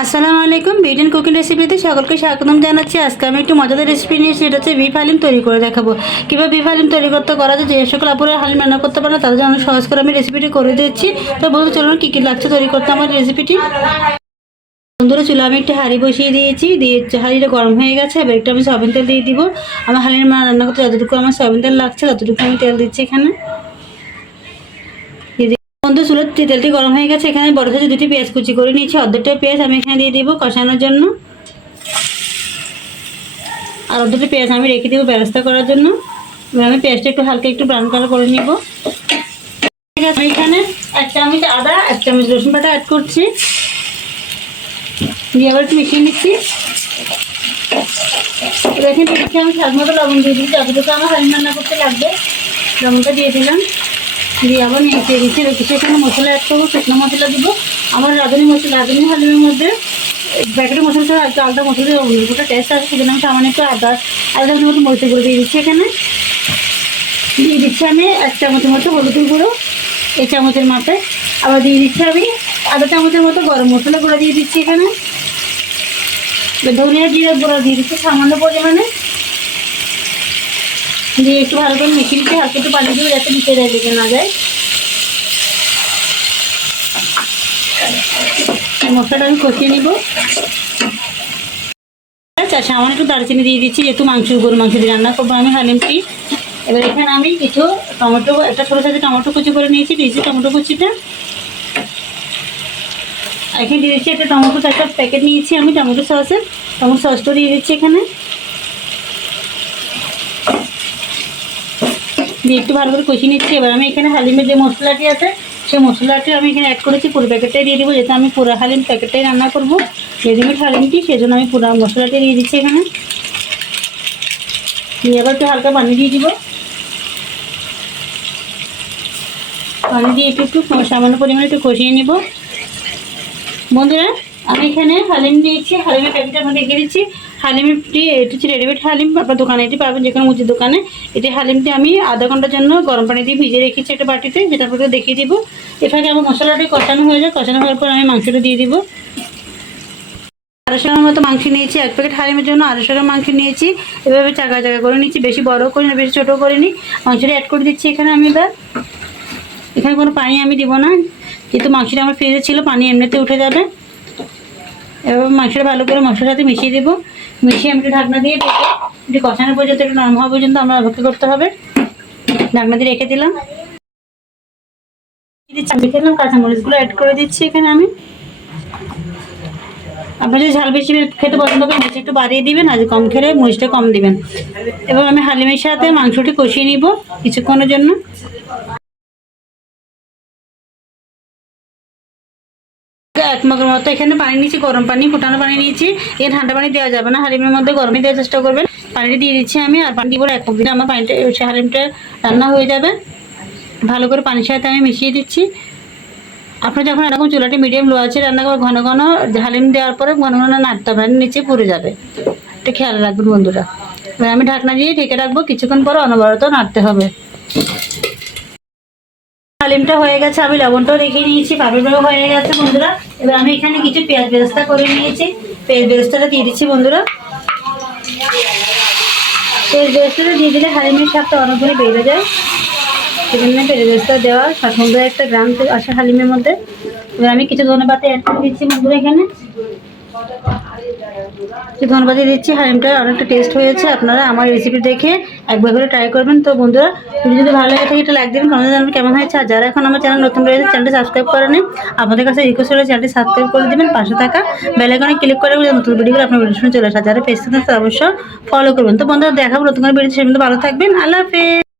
আসসালামু আলাইকুম। Beauty and cooking রেসিপিতে সকলকে স্বাগতম জানাচ্ছি। আজকে আমি একটু মজাদার রেসিপি নিয়ে, সেটা হচ্ছে বিফ হালিম তৈরি করে দেখাবো। কীভাবে বিফ হালিম তৈরি করতে করা যায়, যে সকল আপুরা হালিম রান্না করতে পারে না তাদের জন্য সহজ করে আমি রেসিপিটি করে দিচ্ছি। তো বলতে চলুন কী কী লাগছে তৈরি করতে আমার রেসিপিটি। বন্ধুরা, চুলা আমি একটু হাঁড়ি বসিয়ে দিয়েছি, দিয়ে হাঁড়িটা গরম হয়ে গেছে। এবার একটু আমি সয়াবিন তেল দিয়ে দিব। আমার হালিম রান্না করতে যতটুকু আমার সয়াবিন তেল লাগছে ততটুকু আমি তেল দিচ্ছি এখানে। বন্ধু, চুলোর তেলটি গরম হয়ে গেছে। এখানে বড় সাইজে দুটি পেঁয়াজ কুচি করে নিয়েছি। অর্ধেকটা পেঁয়াজ আমি এখানে দিয়ে দিব কষানোর জন্য, আর অর্ধেকটা পেঁয়াজ আমি রেখে দেবো ব্যবস্থা করার জন্য। আমি পেঁয়াজটা একটু হালকা একটু ব্রাউন কালার করে নিব। ঠিক আছে, এখানে 1 চামচ আদা 1 চামচ রসুন বাটা অ্যাড করছি, দিয়ে আবার একটু মিশিয়ে নিচ্ছি। এখানে দিচ্ছি আমি স্বাদ মতো লবণ দিয়ে দিচ্ছি, যতটুকু আমার হালিম রান্না করতে লাগবে লবণটা দিয়ে দিলাম, দিয়ে আবার নিয়ে দিচ্ছি। কিছু এখানে মশলা অ্যাড করবো, শুকনো মশলা দিব। আমার রাঁধুনি হালিমের মধ্যে প্যাকেটের মশলা ছাড়া একটু আলাদা মশলা দিয়ে ওটা টেস্ট আসে, সেজন্য আমি সামান্য একটু আদা মতো মরিচের গুঁড়ো দিয়ে দিচ্ছি। এখানে দিয়ে দিচ্ছি আমি 1 চামচের মতো হলুদের গুঁড়ো, এই চামচের মাপে। আবার দিয়ে দিচ্ছি আমি আধা চামচের মতো গরম মশলা গুঁড়ো দিয়ে দিচ্ছি এখানে। ধনিয়া জিরে গুঁড়ো দিয়ে দিচ্ছি সামান্য পরিমাণে, দিয়ে একটু ভালো করে মিশিয়ে দিচ্ছি। হালকা একটু পানি দিয়ে যাতে নিচে লেগে না যায়। মশলাটা আমি কষিয়ে নিব। সামান্য একটু দারচিনি দিয়ে দিচ্ছি, যেহেতু গরু মাংস দিয়ে রান্না করবো আমি হালিমটি। এবার এখানে আমি কিছু টমেটো, একটা ছোটো সাইজে টমেটো কুচি করে নিয়েছি, দিয়েছি টমেটো কুচিটা। এখানে দিয়ে দিচ্ছি একটা টমেটো একটা প্যাকেট নিয়েছি আমি টমেটো সসটা দিয়ে দিচ্ছি এখানে, দিয়ে একটু ভালো করে কষিয়ে নিচ্ছি। এবার আমি এখানে হালিমের যে মশলাটি আছে সেই মশলাটি আমি এখানে অ্যাড করেছি, পুরো প্যাকেটটাই দিয়ে দেবো, যেহেতু আমি পুরো হালিম প্যাকেটটাই রান্না করবো, রেডিমেড হালিমটি, সেই জন্য আমি পুরো মশলাটি দিয়ে দিচ্ছি এখানে। দিয়ে আবার একটু হালকা পানি দিয়ে দিব। পানি দিয়ে একটু সামান্য পরিমাণে একটু কষিয়ে নেব। বন্ধুরা, আমি এখানে হালিম নিয়েছি, হালিমের প্যাকেটের মধ্যে রেখে দিচ্ছি। হালিমটি এটি হচ্ছে রেডিমেড হালিম, আপনার দোকানে এটি পাবেন, যে কোনো মুচির দোকানে। এটি হালিমটি আমি আধা ঘন্টার জন্য গরম পানি দিয়ে ভিজে রেখেছি একটা বাটিতে, যেটা আপনাকে দেখিয়ে দিব। এটাকে আমার মশলাটি কষানো হয়ে যায়, কষানো হওয়ার পর আমি মাংসটা দিয়ে দিব। 250 গ্রামের মতো মাংস নিয়েছি, 1 প্যাকেট হালিমের জন্য 250 গ্রাম মাংস নিয়েছি। এভাবে চাকা করে নিচ্ছি, বেশি বড় করি না বেশি ছোটো করিনি। মাংসটা অ্যাড করে দিচ্ছি এখানে আমি। এবার এখানে কোনো পানি আমি দিব না, যেহেতু মাংসটা আমার ফ্রিজে ছিল, পানি এমনিতে উঠে যাবে। এবার মাংসটা ভালো করে মশলার সাথে মিশিয়ে দেবো। মিশিয়ে আমি একটু ঢাকনা দিয়ে রেখে একটু কষানো পর্যন্ত, একটু নরম হওয়া পর্যন্ত আমরা অপেক্ষা করতে হবে। ঢাকনা দিয়ে রেখে দিলাম। দিচ্ছিলাম কাঁচামরিচগুলো অ্যাড করে দিচ্ছি এখানে আমি। আপনারা যদি ঝাল বেশি খেতে পছন্দ করেন মরিচ একটু বাড়িয়ে দিবেন, আর কম খেলে মরিচটা কম দিবেন। এবার আমি হালিমের সাথে মাংসটি কষিয়ে নিব কিছুক্ষণের জন্য। 1 মগের মতো এখানে পানি নিয়েছি, গরম পানি, ফুটানো পানি নিয়েছি। এই ঠান্ডা পানি দেওয়া যাবে না, হালিমের মধ্যে গরমই দেওয়ার চেষ্টা করবেন। পানিটা দিয়ে দিচ্ছি আমি, আর পানি দিব 1 মগ দিলে আমার পানিটা হালিমটা রান্না হয়ে যাবে। ভালো করে পানির সাথে আমি মিশিয়ে দিচ্ছি। আপনার যখন এরকম চুলাটি মিডিয়াম লো আছে রান্না করে ঘন ঘন হালিম দেওয়ার পরে ঘন ঘন নাড়তে হবে, নিচে পুড়ে যাবে, এটা খেয়াল রাখবেন বন্ধুরা। এবার আমি ঢাকনা দিয়ে ঢেকে রাখবো, কিছুক্ষণ পর অনবরত নাড়তে হবে। হালিমটা হয়ে গেছে, আমি লবণটাও রেখে নিয়েছি, পাপড়টাও হয়ে গেছে বন্ধুরা। এবার আমি এখানে কিছু পেঁয়াজ বেরেস্তা করে নিয়েছি, পেঁয়াজ বেরেস্তাটা দিয়ে দিচ্ছি বন্ধুরা। পেঁয়াজ বেরেস্তাটা দিয়ে দিলে হালিমের স্বাদটা অনেকগুলো বেড়ে যায়, সেজন্য পেঁয়াজ বেরেস্তা দেওয়া সুন্দর একটা গ্রাম আসে হালিমের মধ্যে। এবার আমি কিছু ধনেপাতা অ্যাড করে দিচ্ছি বন্ধুরা এখানে, ধন্যবাদ দিচ্ছি। হালিমটা অনেকটা টেস্ট হয়েছে, আপনারা আমার রেসিপি দেখে একবার করে ট্রাই করবেন। তো বন্ধুরা, যদি ভালো লাগে থাকে এটা লাইক দেবেন, কমেন্ট জানাবেন কেমন হয়েছে। আর যারা এখন আমার চ্যানেল নতুন রয়েছে, চ্যানেলটি সাবস্ক্রাইব করেনি, আপনাদের কাছে রিকোয়েস্ট হলে চ্যানেলটি সাবস্ক্রাইব করে দেবেন, পাশে থাকা বেল আইকনে ক্লিক করে নতুন ভিডিওগুলো আপনার ভিডিও শুনে চলে আসা। যারা পেজ থেকে অবশ্যই ফলো করবেন। তো বন্ধুরা, দেখাবো নতুন করে ভিডিও, সে ভালো থাকবেন। আল্লাহ হাফেজ।